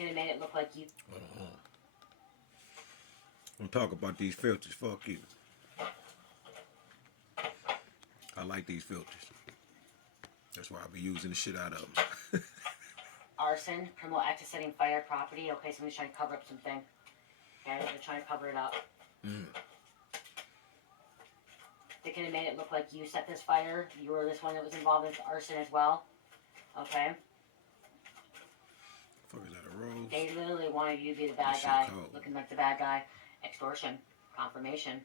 could have made it look like you. I'm talking about these filters. Fuck you. I like these filters. That's why I be using the shit out of them. Arson, criminal act of setting fire property. Okay, somebody's trying to cover up something. Okay, they're trying to cover it up. They could have made it look like you set this fire. You were this one that was involved with arson as well. Okay. Fuck, is that a rose? They literally wanted you to be the bad guy, looking like the bad guy. Extortion, confirmation.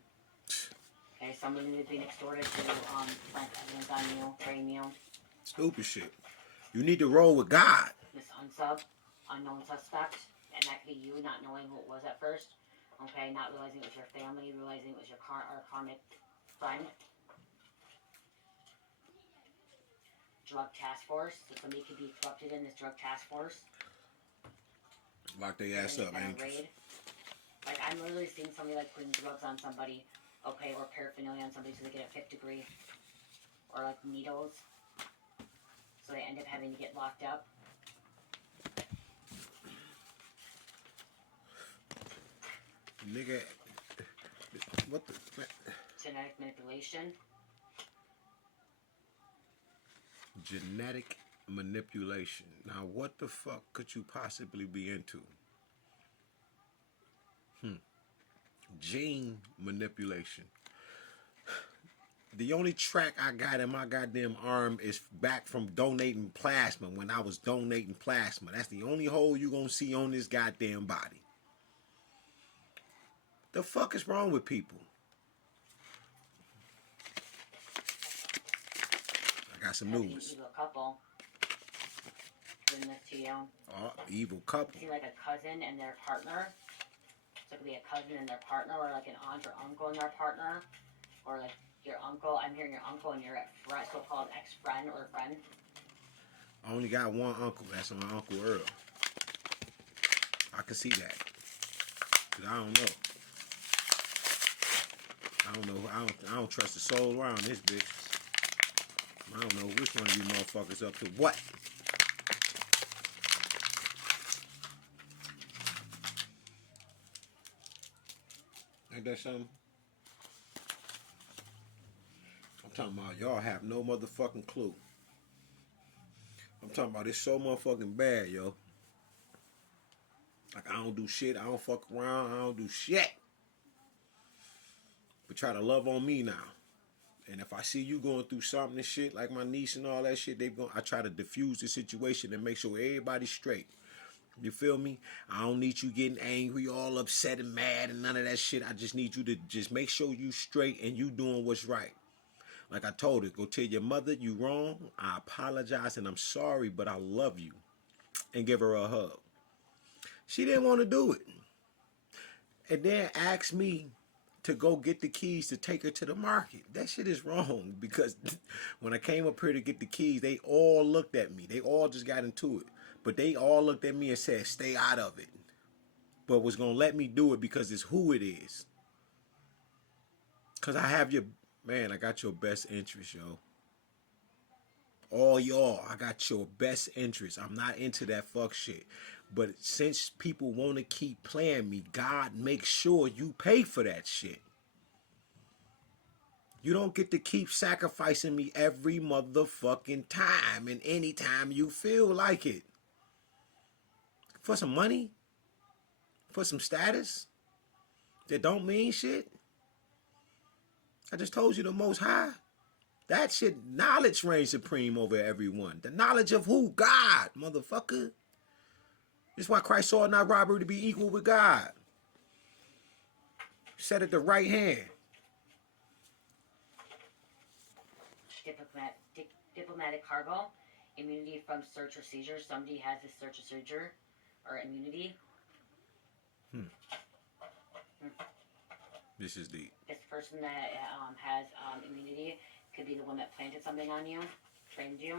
Okay, somebody is being extorted to plant evidence on you, frame you. Stupid shit. You need to roll with God. This unsub, unknown suspect, and that could be you not knowing who it was at first. Okay, not realizing it was your family, realizing it was your karmic friend. Drug task force. So somebody could be corrupted in this drug task force. Lock their ass up, man. Like, I'm literally seeing somebody like putting drugs on somebody, okay, or paraphernalia on somebody so they get a 5th degree. Or like needles. So they end up having to get locked up. Nigga, what the? Genetic manipulation. Genetic manipulation. Now, what the fuck could you possibly be into? Gene manipulation. The only track I got in my goddamn arm is back from donating plasma when I was donating plasma. That's the only hole you gonna see on this goddamn body. The fuck is wrong with people? I got some news. Evil couple doing this to you. Oh, evil couple. See, like a cousin and their partner. So it could be a cousin and their partner, or like an aunt or uncle and their partner, or like your uncle. I'm hearing your uncle and your so-called ex-friend or friend. I only got one uncle. That's my Uncle Earl. I can see that. Cause I don't know. I don't trust the soul around this bitch. I don't know which one of you motherfuckers up to what. Ain't that something? I'm talking about y'all have no motherfucking clue. I'm talking about it's so motherfucking bad, yo. Like, I don't do shit. I don't fuck around. I don't do shit. But try to love on me now. And if I see you going through something and shit, like my niece and all that shit, I try to diffuse the situation and make sure everybody's straight. You feel me? I don't need you getting angry, all upset and mad and none of that shit. I just need you to just make sure you straight and you doing what's right. Like I told her, go tell your mother you wrong. I apologize and I'm sorry, but I love you. And give her a hug. She didn't want to do it. And then asked me to go get the keys to take her to the market. That shit is wrong, because when I came up here to get the keys, they all looked at me. They all just got into it. But they all looked at me and said, stay out of it. But was going to let me do it because it's who it is. Because I have your, man, I got your best interest, yo. All y'all, I got your best interest. I'm not into that fuck shit. But since people want to keep playing me, God makes sure you pay for that shit. You don't get to keep sacrificing me every motherfucking time and anytime you feel like it. For some money? For some status? That don't mean shit? I just told you the Most High. That shit, knowledge reigns supreme over everyone. The knowledge of who? God, motherfucker. This is why Christ saw not robbery to be equal with God. Set at the right hand. Diplomatic cargo, immunity from search or seizure. Somebody has this search or seizure or immunity. This is deep. This person that has immunity could be the one that planted something on you, trained you.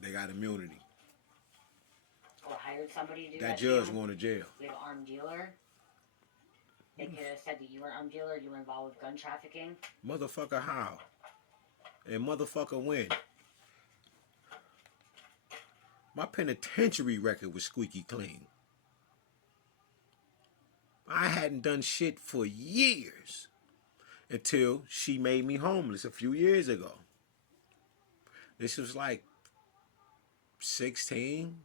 They got immunity. Or hired somebody to do that. That judge going to jail. We have an armed dealer. They could have said that you were an armed dealer, you were involved with gun trafficking. Motherfucker, how? And motherfucker, when? My penitentiary record was squeaky clean. I hadn't done shit for years until she made me homeless a few years ago. This was like 16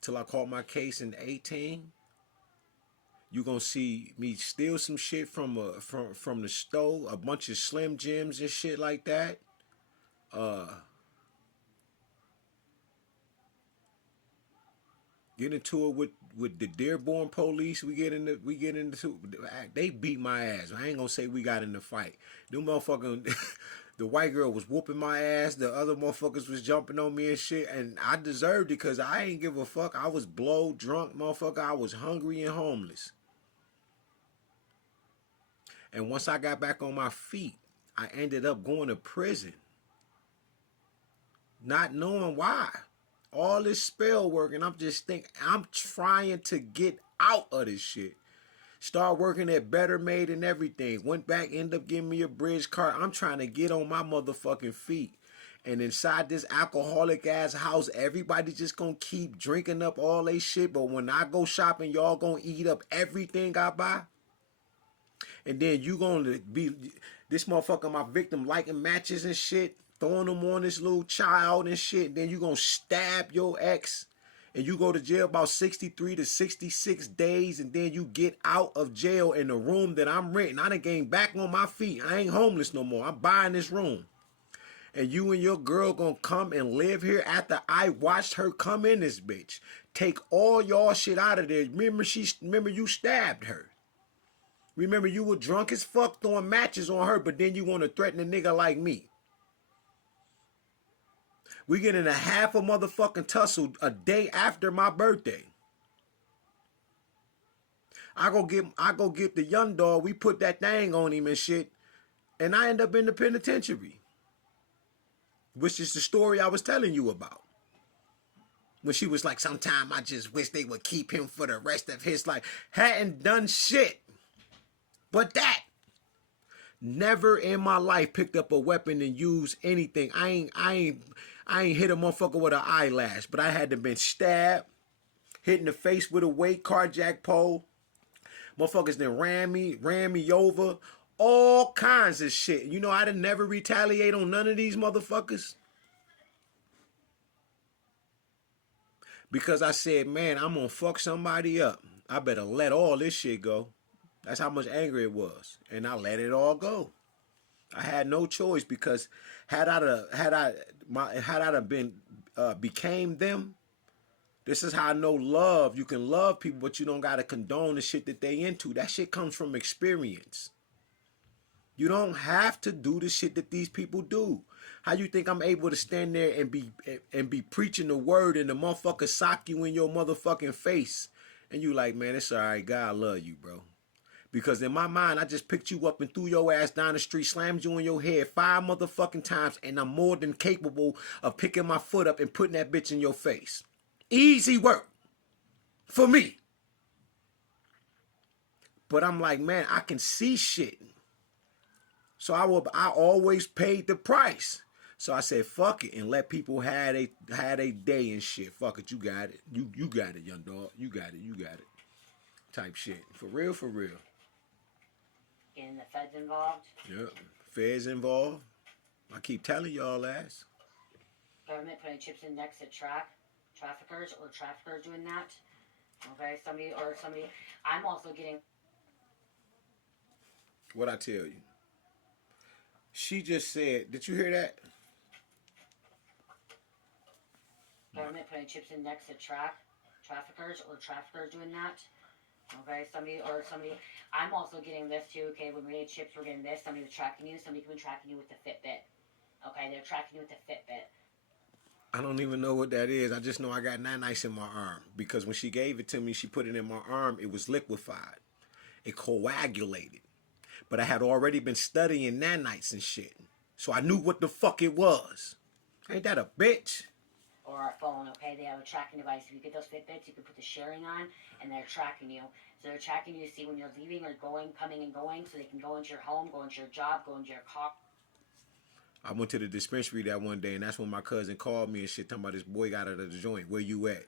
till I caught my case in 18. You gonna see me steal some shit from the store, a bunch of Slim Jims and shit like that. Get into it with the Dearborn police. We get into they beat my ass. I ain't gonna say we got in the fight. Them motherfucking the white girl was whooping my ass. The other motherfuckers was jumping on me and shit. And I deserved it because I ain't give a fuck. I was blow drunk, motherfucker. I was hungry and homeless. And once I got back on my feet, I ended up going to prison. Not knowing why. All this spell work, and I'm just thinking, I'm trying to get out of this shit. Start working at Better Made and everything. Went back, ended up giving me a bridge card. I'm trying to get on my motherfucking feet. And inside this alcoholic ass house, everybody just gonna keep drinking up all they shit. But when I go shopping, y'all gonna eat up everything I buy. And then you gonna be this motherfucker, my victim, lighting matches and shit, throwing them on this little child and shit. Then you gonna stab your ex, and you go to jail about 63 to 66 days, and then you get out of jail in the room that I'm renting. I done gained back on my feet. I ain't homeless no more. I'm buying this room. And you and your girl gonna come and live here after I watched her come in this bitch. Take all y'all shit out of there. Remember you stabbed her. Remember you were drunk as fuck throwing matches on her, but then you want to threaten a nigga like me. We get in a half a motherfucking tussle a day after my birthday. I go get the young dog. We put that thing on him and shit, and I end up in the penitentiary, which is the story I was telling you about. When she was like, "Sometime I just wish they would keep him for the rest of his life." Hadn't done shit, but that. Never in my life picked up a weapon and used anything. I ain't hit a motherfucker with an eyelash, but I had to been stabbed, hit in the face with a weight, carjack pole. Motherfuckers then ran me over, all kinds of shit. You know, I didn't never retaliate on none of these motherfuckers. Because I said, man, I'm gonna fuck somebody up. I better let all this shit go. That's how much anger it was. And I let it all go. I had no choice, because had I been became them, this is how I know love. You can love people, but you don't gotta condone the shit that they into. That shit comes from experience. You don't have to do the shit that these people do. How you think I'm able to stand there and be preaching the word and the motherfucker sock you in your motherfucking face, and you like, man, it's all right, God love you, bro. Because in my mind, I just picked you up and threw your ass down the street, slammed you on your head 5 motherfucking times, and I'm more than capable of picking my foot up and putting that bitch in your face. Easy work for me. But I'm like, man, I can see shit. So I always paid the price. So I said, fuck it, and let people have a day and shit. Fuck it, you got it. You got it, young dog. You got it. Type shit. For real, for real. Getting the feds involved. Yep. Feds involved. I keep telling y'all ass. Government putting chips in necks at traffickers or traffickers doing that. Okay, somebody. I'm also getting. What I tell you? She just said, did you hear that? Government putting chips in necks at traffickers or traffickers doing that. Okay, somebody. I'm also getting this too. Okay, when we had chips, we're getting this. Somebody was tracking you. Somebody could be tracking you with the Fitbit. Okay, they're tracking you with the Fitbit. I don't even know what that is. I just know I got nanites in my arm, because when she gave it to me, she put it in my arm. It was liquefied. It coagulated. But I had already been studying nanites and shit, so I knew what the fuck it was. Ain't that a bitch? Or our phone, okay? They have a tracking device. If you get those Fitbits, you can put the sharing on, and they're tracking you. So they're tracking you to see when you're leaving or going, coming and going, so they can go into your home, go into your job, go into your car. I went to the dispensary that one day, and that's when my cousin called me and shit, talking about this boy got out of the joint. Where you at?